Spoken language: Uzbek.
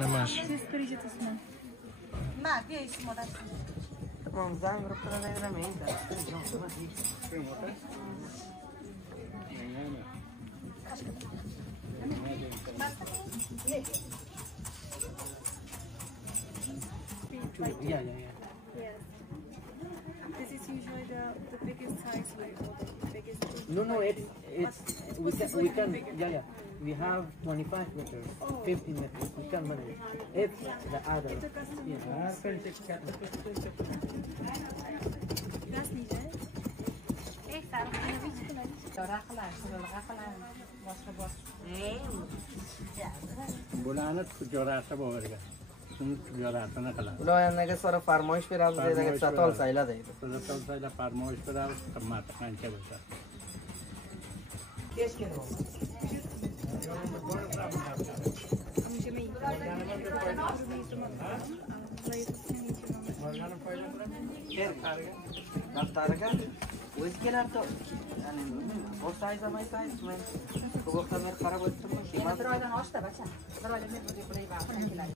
Namash. Tamam, zang grup da vermeyin da. Yeah. Yes. This is usually the biggest size way or the biggest. No, we can, yeah. We have 25 meters, 50 meters, we can manage. If the other, Bulanı ticarete boğarga. Şunu ticaretine kalan. Ulayanaga sonra farmoyish beramiz deydi, sota olsanglar deydi. Sota olsanglar farmoyish beramiz, qimmat qancha bo'lsa. Daftariga o'zi kelardi. Ya'ni bu size ama size men bu vaqtda men qarab o'tdim. Bir oydan oshdi bacha. Bir oydan men bu deb